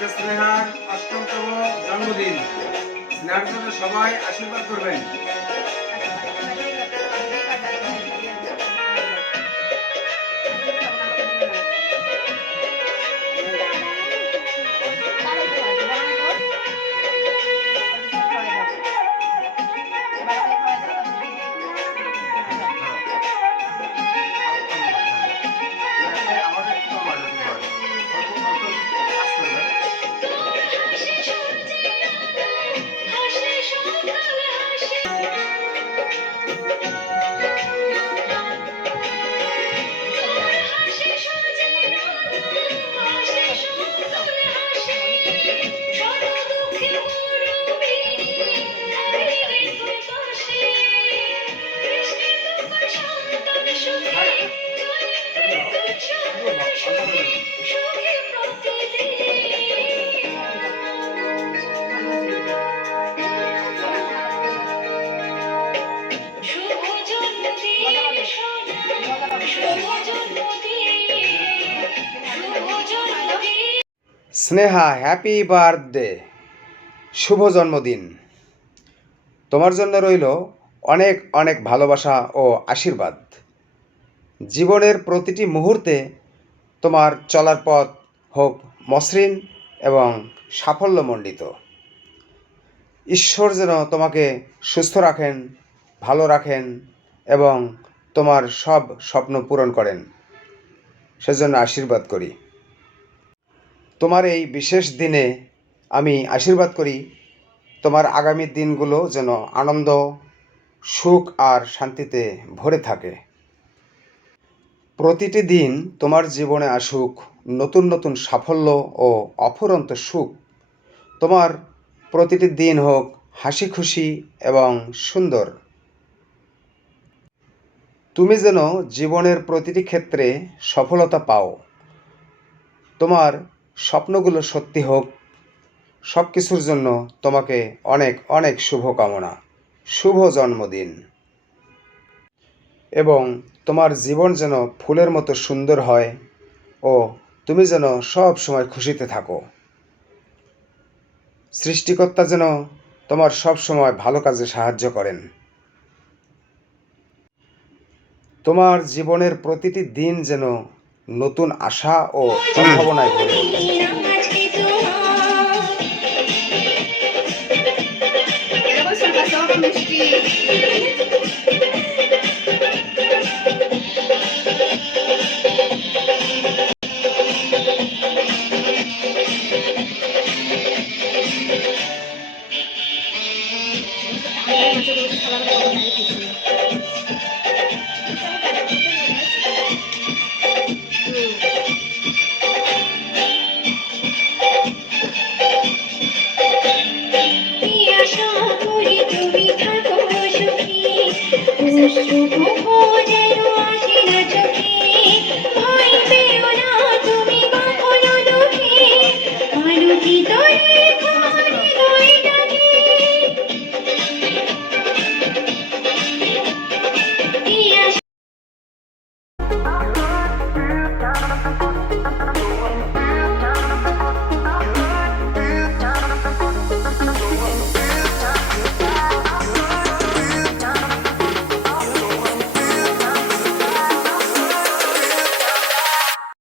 আজকে স্নেহার ৮ম জন্মদিন। স্নেহার জন্য সবাই আশীর্বাদ করবেন। স্নেহা, হ্যাপি বার্থডে, শুভ জন্মদিন। তোমার জন্য রইল অনেক অনেক ভালোবাসা ও আশীর্বাদ। জীবনের প্রতিটি মুহূর্তে তোমার চলার পথ হোক মসৃণ এবং সাফল্যমণ্ডিত। ঈশ্বর যেন তোমাকে সুস্থ রাখেন, ভালো রাখেন এবং তোমার সব স্বপ্ন পূরণ করেন, সেজন্য আশীর্বাদ করি। তোমার এই বিশেষ দিনে আমি আশীর্বাদ করি তোমার আগামী দিনগুলো যেন আনন্দ, সুখ আর শান্তিতে ভরে থাকে। প্রতিটি দিন তোমার জীবনে আসুক নতুন নতুন সাফল্য ও অফুরন্ত সুখ। তোমার প্রতিটি দিন হোক হাসি খুশি এবং সুন্দর। তুমি যেন জীবনের প্রতিটি ক্ষেত্রে সফলতা পাও। তোমার স্বপ্নগুলো সত্যি হোক। সব কিছুর জন্য তোমাকে অনেক অনেক শুভকামনা। শুভ জন্মদিন। এবং তোমার জীবন যেন ফুলের মতো সুন্দর হয় ও তুমি যেন সব সময় খুশিতে থাকো। সৃষ্টিকর্তা যেন তোমার সব সময় ভালো কাজে সাহায্য করেন। তোমার জীবনের প্রতিটি দিন যেন নতুন আশা ও সম্ভাবনায় ভরে ওঠে।